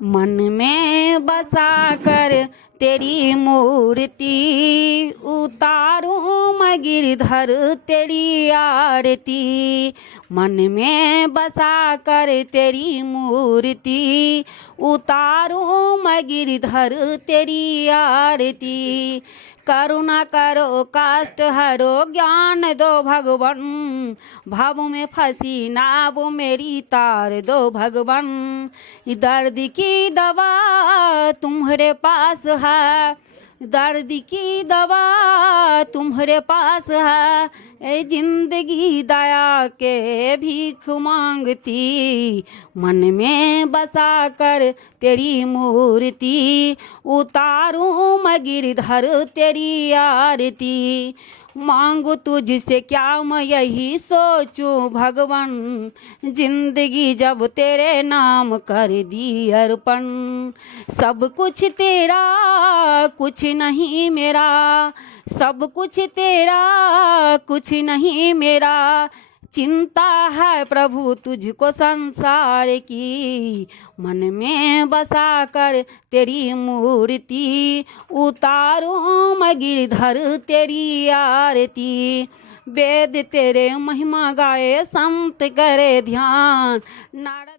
मन में बसा कर तेरी मूर्ति उतारूं मैं गिरधर तेरी आरती। मन में बसा कर तेरी मूर्ति उतारूं मैं गिरधर तेरी आरती। करुणा करो कष्ट हरो ज्ञान दो भगवन, भाव में फंसी नाव मेरी तार दो भगवन। दर्द की दवा तुम्हारे पास है, दर्द की दवा तुम्हारे पास है। ए जिंदगी दया के भीख मांगती, मन में बसा कर तेरी मूर्ति उतारूं मैं गिरधर तेरी आरती। मांगू तुझसे क्या मैं यही सोचूं भगवान, जिंदगी जब तेरे नाम कर दी अर्पण। सब कुछ तेरा कुछ नहीं मेरा, सब कुछ तेरा कुछ नहीं मेरा। चिंता है प्रभु तुझको संसार की, मन में बसा कर तेरी मूर्ति उतारूं मैं गिरधर तेरी आरती। वेद तेरे महिमा गाए संत करे ध्यान, नारद